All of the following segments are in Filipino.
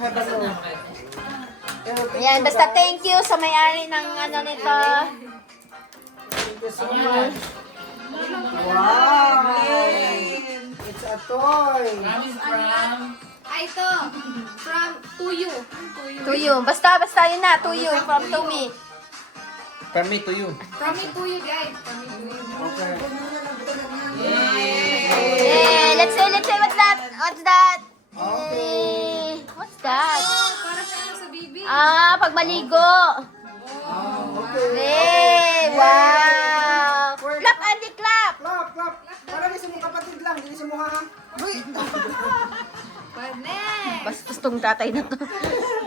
hello. Ayan, basta thank you sa may-ari ng ano nito. Thank you so much. Wow! It's a toy. Ito, from Tuyo. To you. Basta yun na. To you. From to me. From me to you. From me Tuyo, guys. From me Tuyo. Okay. Eh, let's say, what's that? What's that? Eh, what's that? Para sa ano, sa bibi. Ah, pag maligo. Okay. Eh, wow. Clap, Andy, clap. Clap, clap. Para di sa mga kapatid lang, hindi sa mukha ha. Pwede. Bastos tong tatay na to.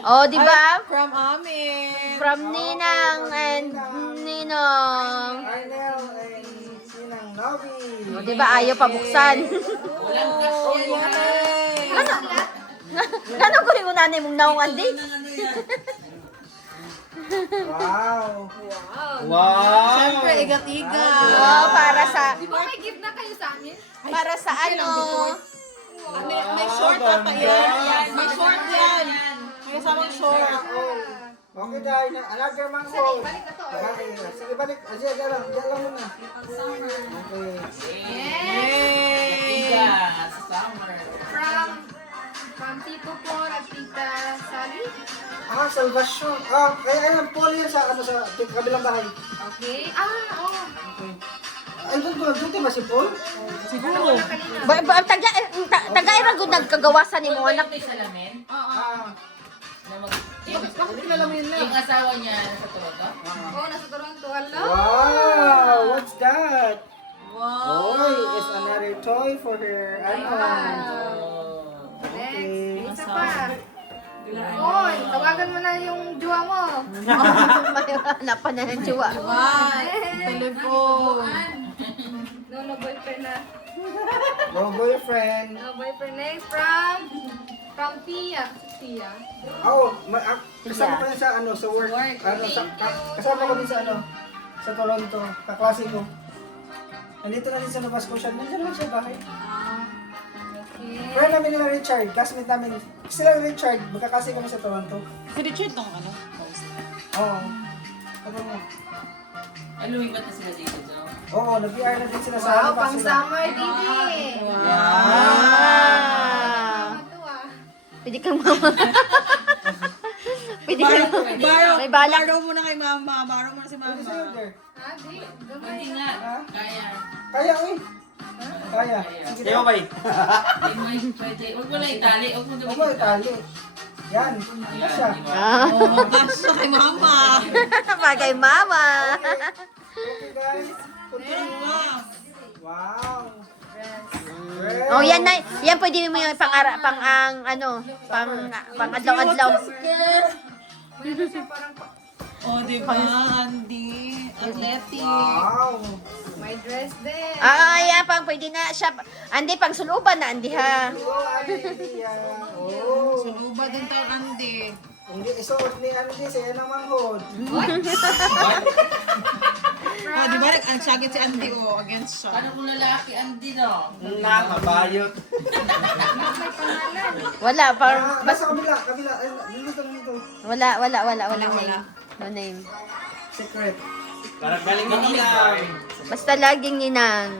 Oh, di ba? From amin. From Ninang and Ninong. Arnel and Sinang Novi. Oh, di ba ayaw pabuksan? Oh, yay! Ano? Nanong ko rin unanay mong naong Andy? Wow. Wow! Siyempre, igat-igat. Oh, para sa Di ba may gift na kayo sa amin? para sa ano? May short ata yan. May short yan. May kasamang short. Okay dahil na another mango. Balik na to. Okay. Sige balik. Sige lang. Diyan lang muna. Okay. Yay! From Tito Paul at Tita Sally. Salvation. Kaya ayun, Paul yan sa kabilang bahay. Okay. Oh. Okay. Ay, doon ba si Paul? Siguro. Tagay ra gud nagkagawasan nimo anak. Bakit kilala mo yun na? Yung asawa niya sa Toronto? Oh, nasa Toronto. Hello. Wow! What's that? Wow. Oy, it's another toy for her iPhone. Next. Isa pa. Oy, tawagan mo na yung jowa mo. Hanapan na ng jowa. Wow. Telephone. No boyfriend na. No boyfriend. No boyfriend. Next from Tia. Tia. Kasama ko yun sa sa work. Kasama ko din sa Toronto. Kaklase ko. Nandito na din sa Nova Scotia. Nandiyan lang siya bahay. Okay. Friend namin nila Richard. Classmate namin. Sila Richard. Magkakasi kami sa Toronto. Si Richard tong ano? Oo. Ano mo? Lumipat na sila dito, so. Oo, nag-PR na din sila sa Wow, ano pa pang sila. summer, Didi. Ah. Ito ah. Pwede kang mama. Pwede kang May balak. Borrow muna kay mama. Borrow muna si Ano mama. sa'yo, Jer? Ha, di. Gamay. Hindi nga. Ha? Kaya. Kaya, uy. Kaya. Sige Di ba, bay? Hindi mo pwede. Huwag mo lang itali. Huwag mo Huwag gawin mo itali. Yan. Ano siya? Ah. Oh, kasya kay mama. Bagay mama. Okay, guys. Wow. Wow. Oh, yan na. Yan pwede mo yung pang pang adlaw-adlaw. Oh, di ba, Andy? Athletic. Wow. May dress din. Yan pang pwede na siya. Andi pang suluban na Andi ha. Oh, Andy. Yan. Oh. Suluba din tayo, Andy. Hindi, isuot ni Andy. Sa'yo naman hod. Oh, di ba, nagsagit si Andy, oh, against siya. Paano kung lalaki ang dino? Nakabayot. May pangalan. Wala pang Nasa kabila. Kabila. Dito. wala name. No name. Secret. Parang galing ka nila. Basta laging ninang.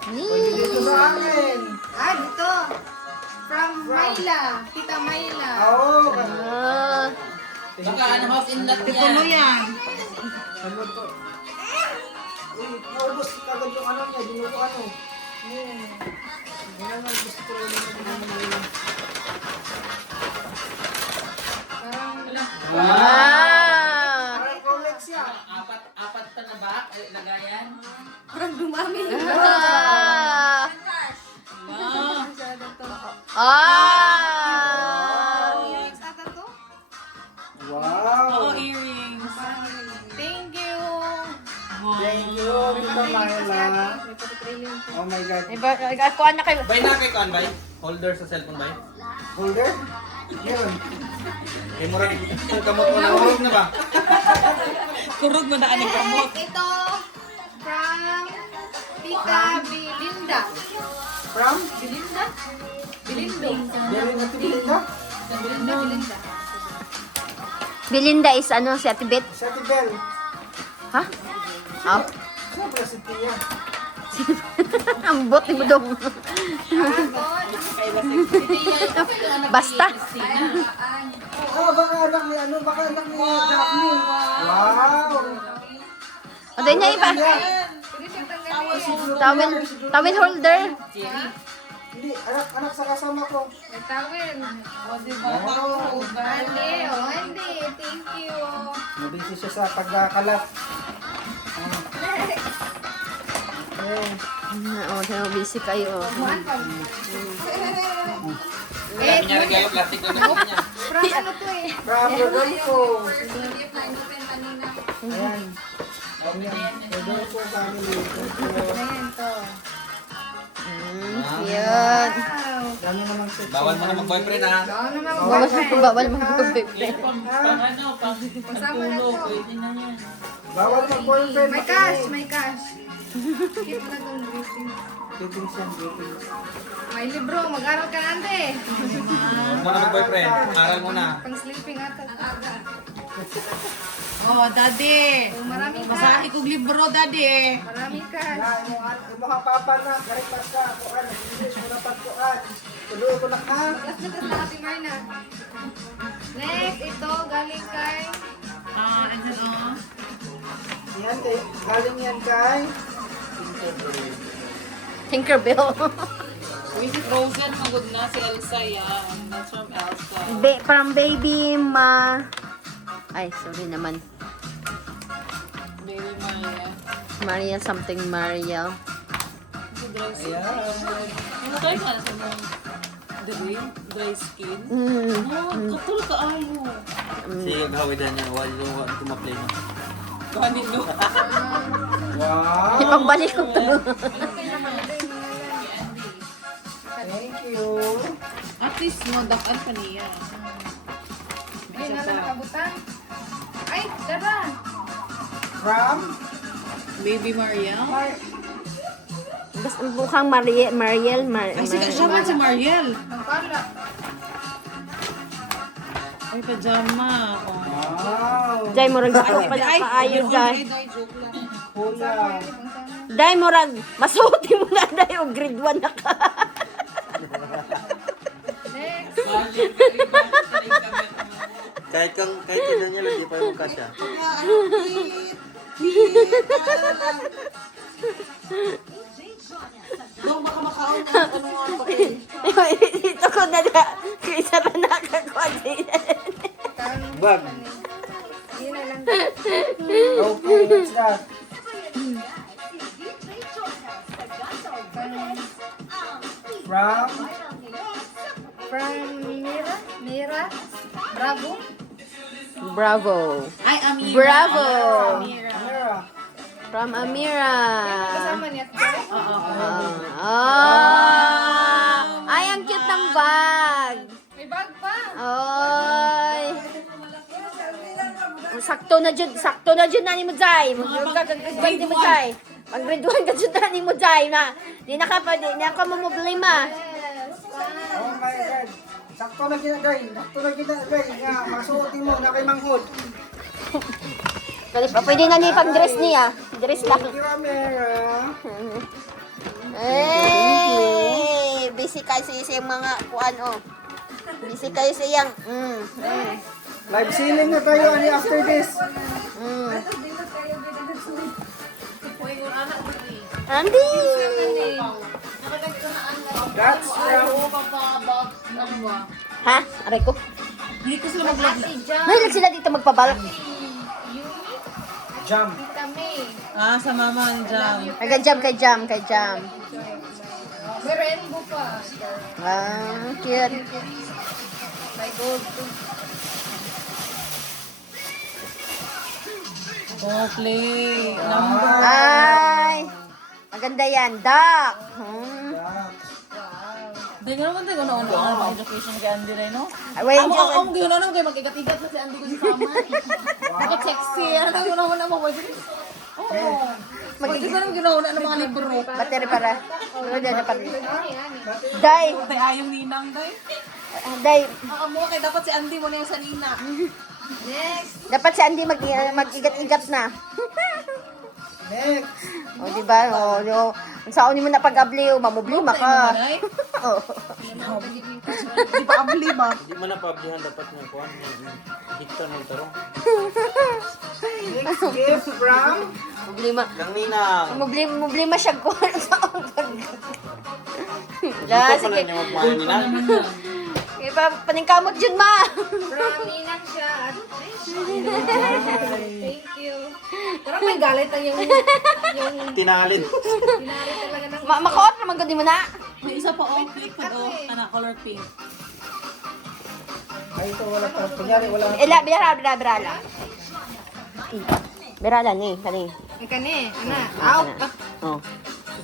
Pwede dito sa akin. Dito. From Myla. Tita Myla. Oo. Ah. Baka ano, house in lot Titulo niya. yan. Ano to? Uy, naubos kagad yung ano niya. Dinugo ano. Yan ang gusto ko rin yung Parang Ah. Parang Rolex yan. Apat pa na ba? Lagayan? parang dumami. Ah. Wow. Masyado to. Ah. Earrings ata to? Wow. Oh, earrings. Thank you. Thank you, Tita Myla. May pag-trailing to. Oh my God. Ako na kayo. Bay na kay Kon, bay? Holder sa cellphone, bay? Holder? Yun. Eh, murag ang kamot mo na. Urog na ba? Kurog mo na aning kamot. Ito from Tita Belinda. From? Belinda? Belindo. Dari na Belinda? Belinda is ano, si Ate Bet? Si Ate Bel. Ha? Oh. Siyempre si Tia. Ang bot ni Budong. Basta. Baka anak ni ano, baka anak ni Daphne. Wow! O, doon niya iba. Towel holder. Hindi, anak sa kasama ko. May tawin. Wow! Hindi, oh, hindi. Thank you. Nabisi siya sa pagkakalat. Oo, so busy kayo. Sabi niya regalo plastic lang naman niya. From ano to eh? From Rodolfo. Ayan. Rodolfo family. Ayan to. Yan. Dami naman set. Bawal mo na mag-boyfriend ha. Bawal mag-boyfriend. Pang ano, pang pagtulog, pwede na yan. Bawal mag-boyfriend. May cash, may cash. Keep na itong greeting. Greetings yan, greetings. May libro, mag-aral ka na ante. Huwag mo na mag-boyfriend. Aral mo na. Pang sleeping ata. Oh, daddy. Oh, maraming Masahe cash. kong libro, daddy. Maraming cash. Na, imo ka papa na, karipas ka, kuan, English mo na pagkuan. Tuloy ko na ka. Last na sa Ate Marna. Next, ito, galing kay... Ano no? Yan, galing yan kay. Tinkerbell. Uy, si Frozen, magod na. Si Elsa yan. That's from Elsa. From baby ma... Ay, sorry naman. Baby Maria. Maria something Maria. Si dry skin. Ayan. Ano tayo ka na sa mga dry skin? Mm. Oh, katul ka ayo. Si gawidan niya. Wala yung tumaplay mo. Kanin no. Wow! Ipagbalik ko to. Thank you. At least, no, dakan pa niya. Ayun na lang nakabutan. Ay, tara. From? Baby Maria. Basta mukhang Mariel. Ay, siya man si Mariel. Nagpala. Ay, pajama. Oh. Wow! Dai murag pala kaayo dai. Joke lang. Hula. Dai murag masuti mo na dai og grade 1 na ka. Next. Kahit kailan niya lang, di pa yung kasya. Dong, baka makaon na. Ano nga ba? Ito ko na da. Isa pa nakakuha din. Bag. Yun na lang. Okay, what's that? From? From Mira. Mira. Bravo. Bravo. Ay, Amira. Bravo. Amira. From Amira. Kasama niya. Oo. Ay, ang cute ng bag. May bag pa. Ay. Sakto na jud na ni mo Jai. Mag-grade ni mo Jai. Mag-grade 1 ka jud na ni mo Jai na. Di na ka pa di na ka problema. Oh my God. Sakto na ginagay. Sakto na ginagay. Nga, masuotin mo na kay Manghod. Kali pa pwede na ni pag-dress niya. Dress lang. Thank you, Amira. Eh, busy kayo sa isang mga kuan oh. Busy kayo sa iyang. Live ceiling na tayo ani after this. Andy. That's from Ha? Aray ko. Hindi ko sila mag-vlog. Mahilig sila dito magpabalak. Jam. Kami. Sa mama ang jam. Kay Jam. May rainbow pa. Ah, cute. May gold. Oh, play. Ay. Maganda yan. Duck. Hindi nga naman tayo ano ang education kay Andy Ray, no? Ay, wait, Ang joke. ang gano'n naman kayo mag-igat-igat na si Andy ko sa sama. Bakit sexy? Ano yung ginawa na mo? Oo. Pwede ka nang ginawa na ng mga libro. Battery para. Wala na pa. Dai. Tay ayong ninang, day. Day, Mo kay dapat si Andy mo na yung sanina. Next. dapat si Andy mag-igat-igat na. Next. O, diba? O, ang saon mo na pag-abliw, mamublima ka. O. Di ba abli ba? Hindi mo na pablihan dapat nga kuhan. Hiktan mo tarong. Next gift from Mublima. Lang ninang. Mublima siya ko. Saon pag... Dito La, pala sige. niya magmahal ninang. Paningkamot yun, ma. From Ninang siya. Thank you. Parang may galit ang yung Tinalin. pinari talaga ng Makaot naman ko di mo na. May isa pa click pa do. Kana color pink. ay ito wala pa. Kunyari wala. Berala. Berala ni, kani. Ika ni, ana. Aw. Oh.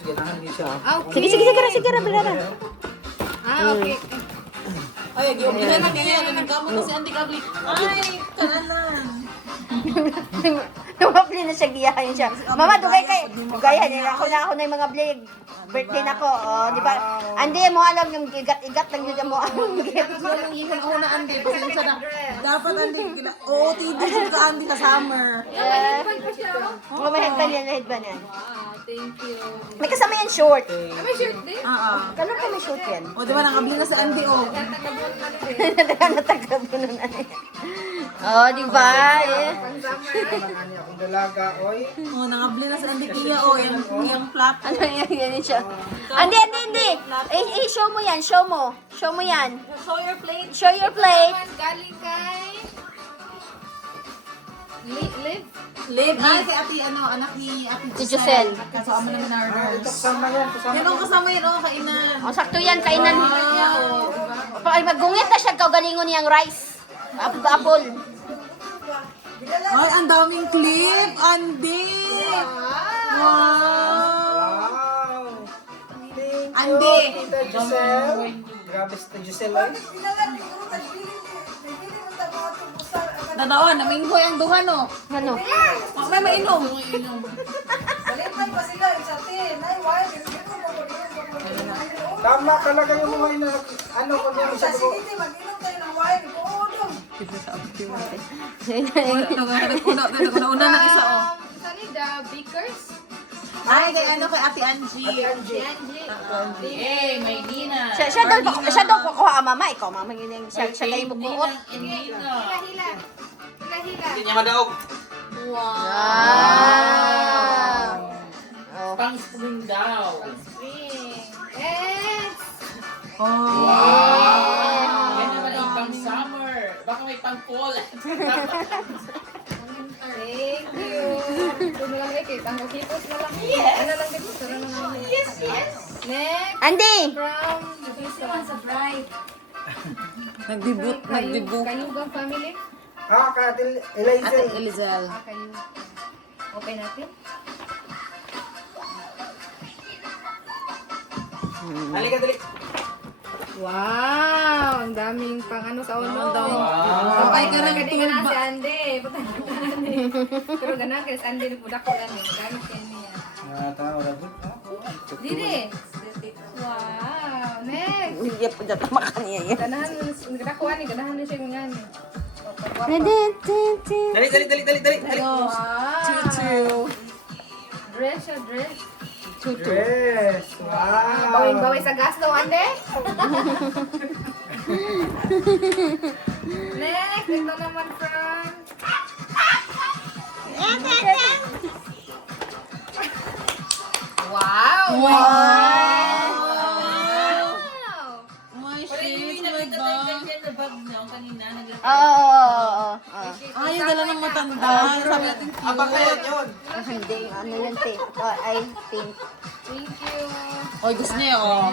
Ganahan din siya. Sige, berala. Okay. Ay, gioblihan na kaya nagkamot na si Andy Kabli. Ay, kananan. Tumabli na siya, giyahan siya. Mama, dugayan niya. Ako na yung mga blig. Birthday na ko. Oh, di ba? Andi, mo alam yung igat-igat lang yun mo ang gift. Yung ikan ako na Andy. Pasensya na. Dapat Andy. Oo, tidis ka Andy sa summer. Headband pa siya. Oh, may headband yan. Thank you. May kasama yan short. May shirt din. Kailan ka may short yan? O, di ba nakabli na si Andy, oh. Tagabuan na rin. Natagab ko na Oh, di ba? Eh. Pang-summer. Ano akong dalaga, oy. Oh, nakabli na si Andy Kia, oh. Yung flap. Ano yan siya? Andi. Show mo yan. Show mo yan. Show your plate. Show your plate. Galing kay Liv. Live. Ay, kay ate, anak ni ate Si Giselle. Kasama namin na Ito kasama yan. Kasama. yan ang kasama yun, oh, kainan. Oh, sakto yan, kainan. Ay, magungit na siya, galingon niyang rice. Apple. Ay, ang daming clip, Andy. Wow. Wow. Thank Andy. you, Tita Giselle. Grabe si Tita Giselle, oy. Dadawan, naminggoy ang duha, no? Ano? May mainom. Tama talaga yung mga ina. Ano ko niya siya ko. Una na isa, oh. Saan the Bakers? Ay, kay kay ate Angie. Ate Angie. Angie. Eh, may Nina. Siya daw kukuha mama. Ikaw, mama, yun yung siya kayo magbuot. Nina. Hila. Hindi niya madaog. Wow! Oh. Pang spring daw. Spring. Yes. Oh. Yan naman ay pang summer. Baka may pang fall. Thank you. Ito na lang kayo. Tanggal hipos na lang. Yes. Ano lang dito? Sarang na lang. Yes. Next. Andy! From sa bride. Nagdebut. Kayugang family. Katil Eliza. Ate Elizel. Kayo. Okay natin. Halika, dali. Wow! Ang daming pang ano sa ulo. Okay ka lang Kadi ka na tulba. si Andy. Pero ganun kaya si Andy nagpudak ko lang. Gamit yan niya. Tama, wala. Dili. Wow! Next! Hindi po tama ka niya yan. Ganahan, nagdakuan ni, ganahan na siya yung yan. Dali. Wow! Choo-choo. Dress siya, dress. Yes. Wow. Bawing-bawi sa gas daw, Andy. Next, ito naman from... Wow! My Pero yung shit, my nakita God. tayo ganyan na bag na kanina. Oo. Ay, yung dala ng matanda. Sabi natin cute. Apa kaya yun? Hindi, ano yun, pink. Ay, pink. Thank you. Oy, gusto niya, oh.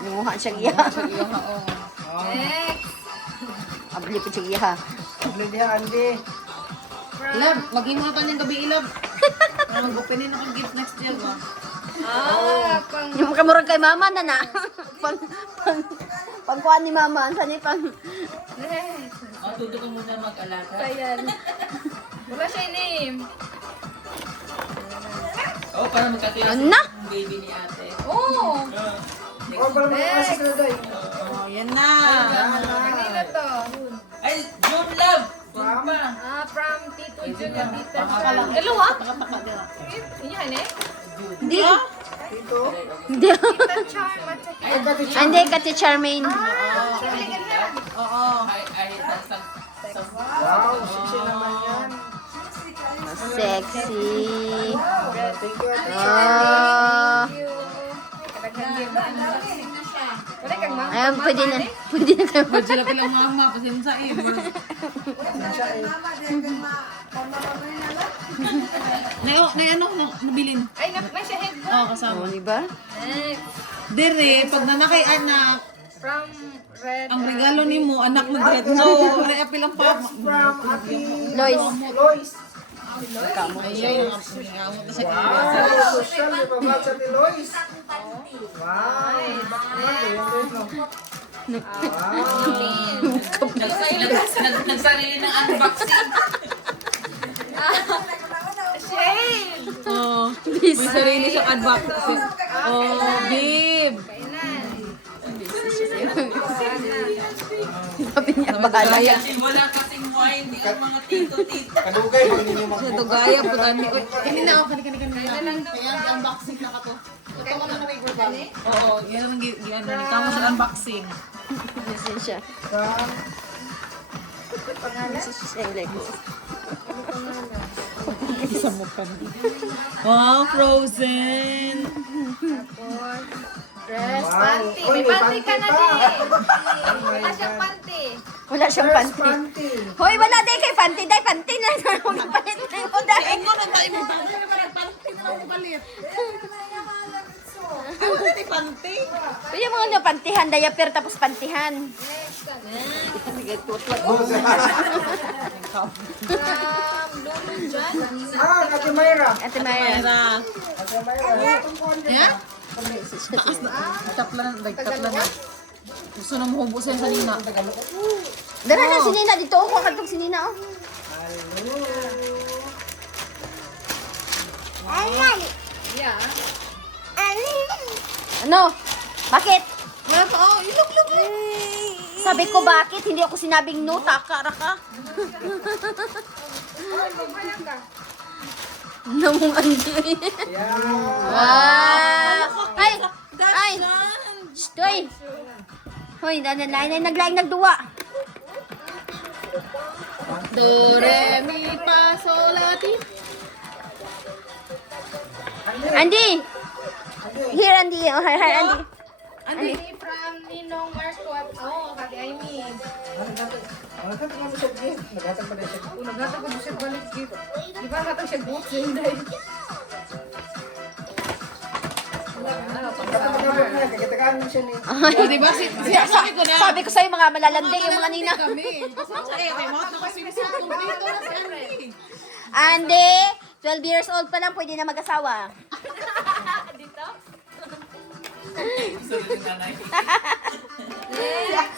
Nanguha siya giya. Next, Abli po siya giya. Lydia, Andy. Lab, mag-imo ka niyang gabi, Ilab. Mag-openin ako gift next year, ba? pang... Yung kamurag kay mama na na. Pagkuhan ni mama, saan yung pang... Next. Matuto ka muna mag-alaga. Ayan. Wala siya name. Oh, para magkatira Ano na? yung baby ni ate. Oh! Oh, para makakasas na, Day. Oh, yan na. Dalawa? Inyo eh? Hindi. Dito. Hindi. Ay, Kati Char. Hindi, Kati Charmaine. Wow, sexy naman yan. Sexy. Thank you, Ate Char. Ah. Wala kang mama. Ayun, pwede na. Pwede na tayo. Ba't sila palang mama? Pasensya eh. Yan siya eh. Nabilin. Ay, may siya head. Oo, kasama. Oh, diba? Dire, pag nanakay anak, From red. ang regalo ni mo, anak mo dire. So, may apil ang pa. From Ate Lois. Lois. Ayun, ang pingamot na sa Wow, social. May pa-vlog sa Ate Lois. Wow. Nagsarili ng unboxing. Oh, may sarili siyang unboxing. Oh, babe. Sabi niya, bahala yan. Wala kasing wine, di ang mga tito-tito. Kadugay, pag ninyo Sa dugaya po dami ko. Kanina ako, kanina. Kaya unboxing na ka to. Ito ka na may gulbang. Oo, yan ang ano ni kamo sa unboxing. Nasaan siya? Siya yung legs. Isa mo pa. Wow, Frozen. Dress, Wow. panty. Uy, May may panty ka na panty pa. din. Wala siyang panty. Wala siyang First panty. panty. Hoy, wala din kay panty. Dahil panty na. Palit na yung dahil. Ako na ba imutan? Panty na ako palit. Ako na ni panty. Pwede mo nga pantihan. Diaper tapos pantihan. From Lulu dyan. Ah, Ate Mayra. Ate Mayra. Mayra. Ate Mayra. Yeah? Taplan na. Gusto na mo hubo sa nina. Dara na si Nina dito. Kuha ka itong si Nina. Oh. Yeah. Ano? Bakit? Wala pa, oh, look. Sabi ko bakit? Hindi ako sinabing no. Taka ka. Namong andi. Wow! Ay! Ay! Shh! Hoy! Hoy! Naglaing nagduwa. Do, re, mi, fa, sol, la, ti. Andy! Here, Andy. Oh, hi, Andy. Andy from Ninong Marco at Kati Amy. Naghatag mo siya gift. Naghatag pa rin siya. Naghatag ko siya balik dito. Di ba naghatag siya buhok sa Inday? Naghatag niya. Kagatagaan mo siya ni. Oh, diba? Sabi ko na. Sabi ko sa'yo mga malalandi yung mga Nina. Kami. Pasensya eh, kay mga nakasinisip kong dito na si Andy. Andy! 12 years old pa lang, pwede na mag-asawa.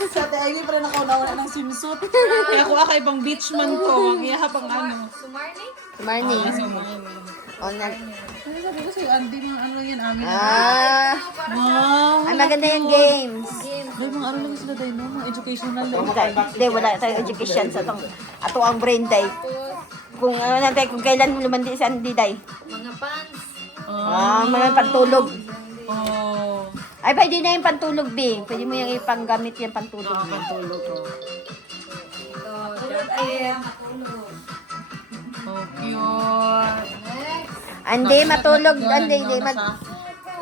Sa Amy pa rin ako nawala ng swimsuit. Kaya ako akay pang beach man ko. Ang iya pang ano. Sumarni? Marnie. Oh, Sabi ko sa'yo, Andy, mga ano yan amin. Wow. Ay, maganda yung games. Dahil mga ano lang sila dahil, no? Mga educational lang. Hindi, wala tayong education sa tong ato ang brain day. Kung ano natin, kung kailan mo lumandi si Andy day. Mga pants. Mga pantulog. Oh. Ay, pwede na yung pantulog, B. Pwede mo yung ipanggamit yung pantulog. Pantulog. Ito, jacket. Oh, cute. Andy, matulog. Andy, hindi mag...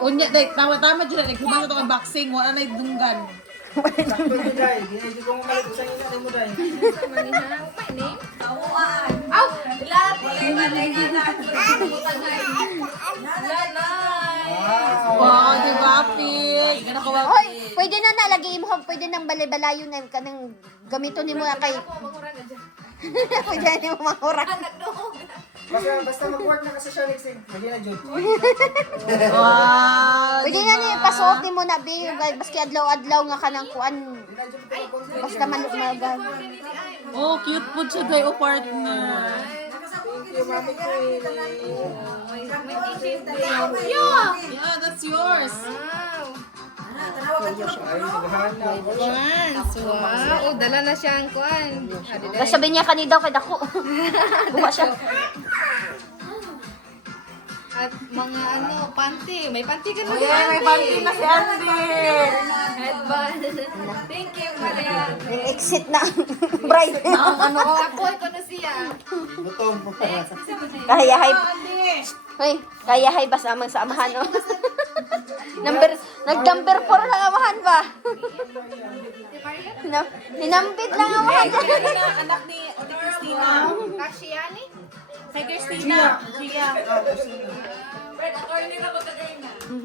Unya, dahil tama-tama dyan. Nagkumang ito ang boxing. Wala na idunggan. Sakto ni Day. Ginagin ko mo malit sa inyo mo Day. Maniha. My name? Aw! Lahat! Wow, di ba, Pig? Nakawa. Hoy, pwede na nalagay mo. Pwede nang balay-balayo na kanang gamito ni mo kay... Pwede na mo makurak. Basta mag-work na kasi siya next time. Hindi na Jud. Wow. Pwede na niya ipasuot ni mo na, B. Baski adlaw-adlaw nga kanang kuan. Basta malugmagan. Oh, cute po siya tayo, partner. Thank you, Mami Queen. Yeah, that's yours. Wow! Ay, naghahanap. Once. Wow. Dala na siya ang kuan. Nasabi niya kanina kay dako. Buha siya. At mga ano, panty. May panty ka na. Yeah, may panty na si Andy. Headband. Thank you, Maria. Yung exit na bride. Apoy ko na siya. Gutom po pala. Kaya hay. Hoy, kaya hay bas amang sa amahan no. Nag-number 4 lang amahan ba? No, ninambit lang amahan. Anak ni Christina. Kashiani? Kay Christina. Gia.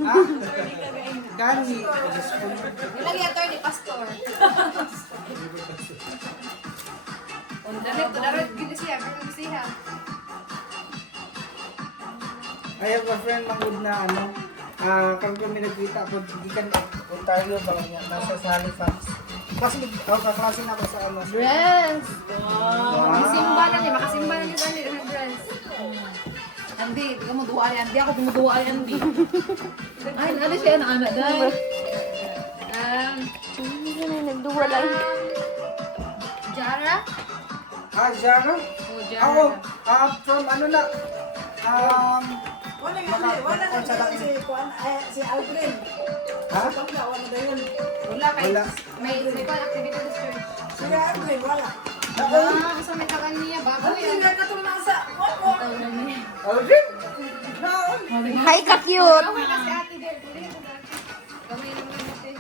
Ha? Gani. Ilang yator ni Pastor. Darit gini siya. Kaya siya. I have a friend mangod na ano. Kung kami nagkita po, gikan Ontario ba niya, nasa sa Halifax. Kasi kaklase na ako sa ano. Friends! Wow. Makasimba na niya. Makasimba na niya Andy. Friends. Andy, di ka mo duwa ni Andy. Ako tumuduwa ni Andy. Ay, ano siya na anak dahil. Nagduwa lang. Jara? Jara? Oh, Jara. Ako, from ano na, Wala na si Aldrin. ha? Wala kayo. Wala. May activity sa church. Si Aldrin, wala. Kasi may takan niya. Baboy. Aldrin na katulong sa... Aldrin? Hi ka cute. Baboy na si ate there. Kami naman natin.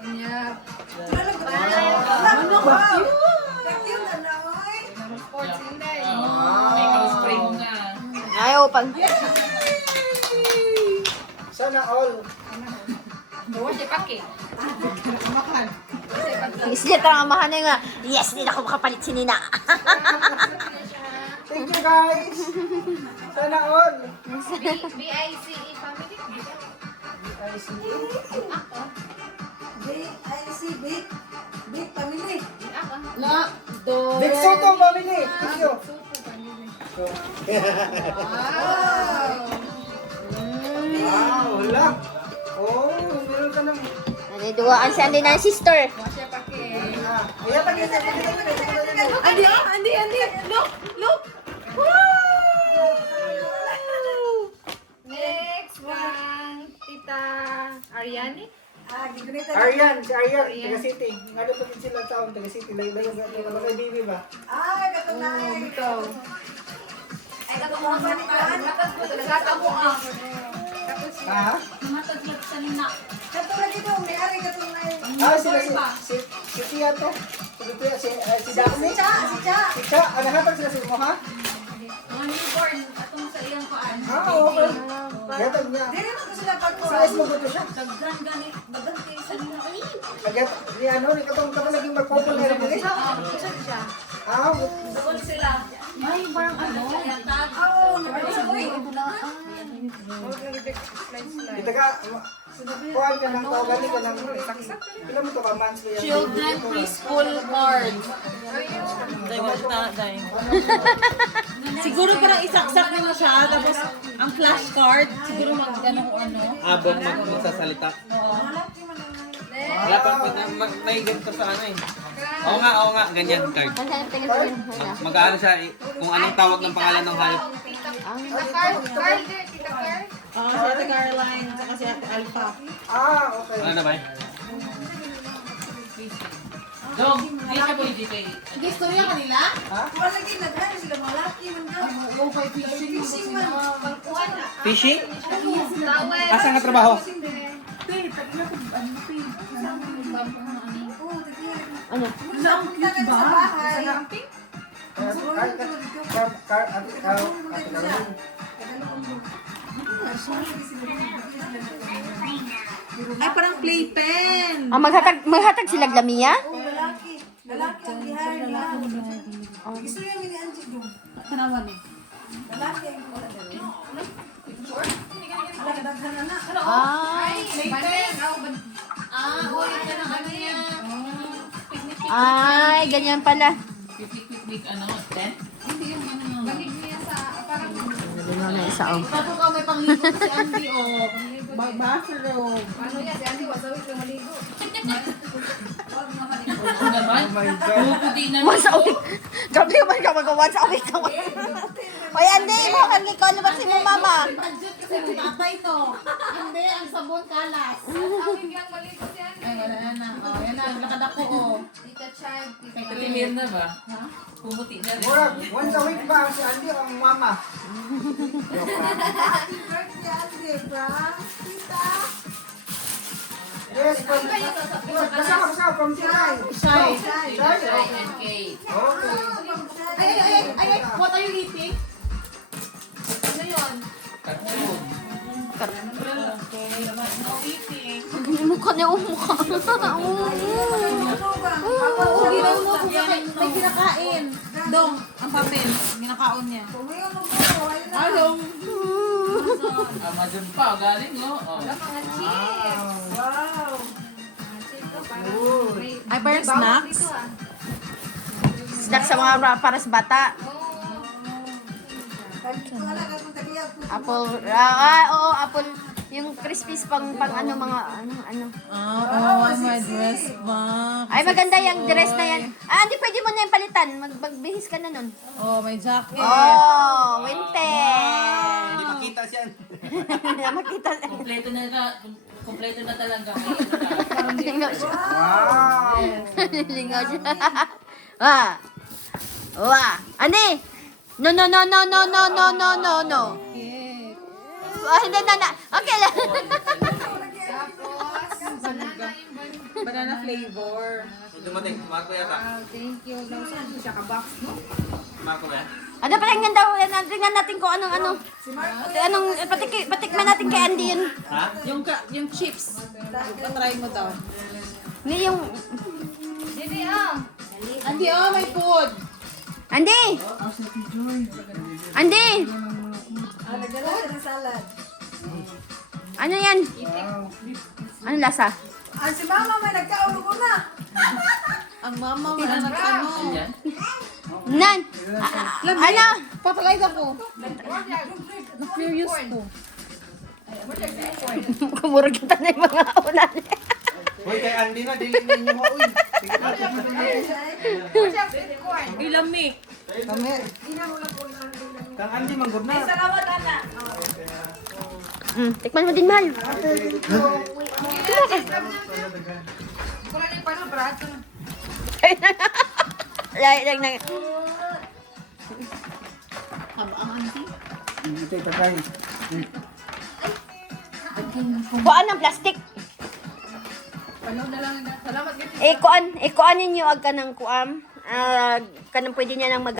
Kanya. Ano ba? Thank na na, oy. Sports Inday. Spray mo nga. Ayaw pag. Sana all. Gawa siya pake. Isli tarang amahan na nga. Yes, hindi na ako makapalit si Nina. Thank you guys. Sana all. BICE family. Big family. La, do. Big Soto family. Thank you. Wow, wala. Oh, meron ka ng... Naniduwaan si Andy na sister. Gawa siya pake. Kaya tagay. Andy, look, look. Next one. Tita Ariani. Aryan, si Aryan, taga City. Nga doon pa din sila taon, taga City. Layo-layo nga doon. Ano kay Bibi ba? Ay, katunay. Ay, katulungan pa ni Kaan. Matas po ito. Nagkakamo ang. Ha? Katulad dito, may ari katunay. Si Tia to. Si Daphne. Si Cha. Si Cha, nahatag sila sa mo, ha? Okay. Gatag niya. Dili mo ko sila Sa pagkuhan. ayos mo gusto siya. Agat, ni ano, ni katong naging mag-popular na rin. Oo, nagpapasabay. Ito ka, kuhaan ka ng tawagani ka ng ilan mo ito ba, months ko yan? Children preschool card. Dahil wala dahil. Siguro parang isaksak na siya, tapos ang flashcard, siguro mag-ano ano. Abang magsasalita. Wala pa may ganito sa ano eh. Oo nga, ganyan card. Mag-aano siya kung anong tawag ng pangalan ng hayop. Carl there. Tita Carl. Si Ate Caroline, saka si Ate Alpha. Okay. Ano na ba? Dog, hindi siya pwede kay... Gusto niya kanila? Wala lagi naghan sila mga laki man daw. Go kay fishing. Fishing man. Pagkuhan na. Fishing? Tawel. Asa nga trabaho? Ano? Punta na sa bahay. Ay, parang playpen. Maghatag sila Lamia? Oh, lalaki. Lalaki ang gihari niya. Gusto niya mini anjig doon. Kanawan eh. Lalaki ang wala dito. Ala kadaghan na na. Ay. Playpen. Ay, ganyan pala. Picnic, ano, 10? Balik niya sa parang Ano na isa oh. Pato ka may pangligo si Andy, oh. Bathroom. Ano yan, si Andy, wasawit na maligo. Oh my God. Once a week. Grabe naman ka mag-once a week naman. Oy, Andy, mo kan ko lumabas si mo mama. Budget kasi ng tatay to. Hindi, ang sabon kalas. Ang biglang maligo si Andy. Ay, wala na. Oh, yan na. Lakad ako, oh. Tita Chad, Tita Katimir na ba? Pumuti na rin. Murag, once a week ba si Andy o ang mama? Yes, from... Basta from July. Shy. Okay. Ay, what are you eating? Ano yun? No eating. Mukha niya, mukha. Hindi na mo may kinakain. Dong, ang papel. Minakaon niya. Hello. Amazon pa, galing no? Oh. Mga chips. Wow. Ay, parang snacks? Dito ah. Snack sa mga para sa bata. Apple, oo, apple. Yung crispies pang ano, mga, ano. Oh, my dress ba? Ay, maganda yung dress na yan. Ah, hindi pwede mo na yung palitan. Magbihis ka na nun. Oh, may jacket. Oh, winter. Hindi makita siya. Makita na. Kompleto na talaga. Lingaw siya. Wow. Lingaw siya. Wah. Wah. Andi. No. Ah, hindi na. Okay lang. Banana flavor. Dumating, Marco yata. Thank you. Saan siya ka-box, no? Marco ba? Ano pa rin yan daw? Tingnan natin kung anong patikman natin kay Andy yun. Ha? Yung chips. Try mo daw. Hindi yung... Didi ah. Andy, oh, may food. Andy! Andy! Ano yan? Ano lasa? Ang mama mo na nag-ano. Nan! Ano? Papalay ako. Na-curious ko. Kumurag kita na yung mga ulan. Hoy, kay Andy na, dili ninyo mo. Uy, sige na. Ilami. Kang Andy, manggod na. Tikman mo din, mahal. Wala na yung paano, brato na. Lang. Ito, tatay. Kuan ang plastic. Paano na lang. Salamat, Giti. Kuan ninyo ag kanang kuam. Kanang pwede niya nang mag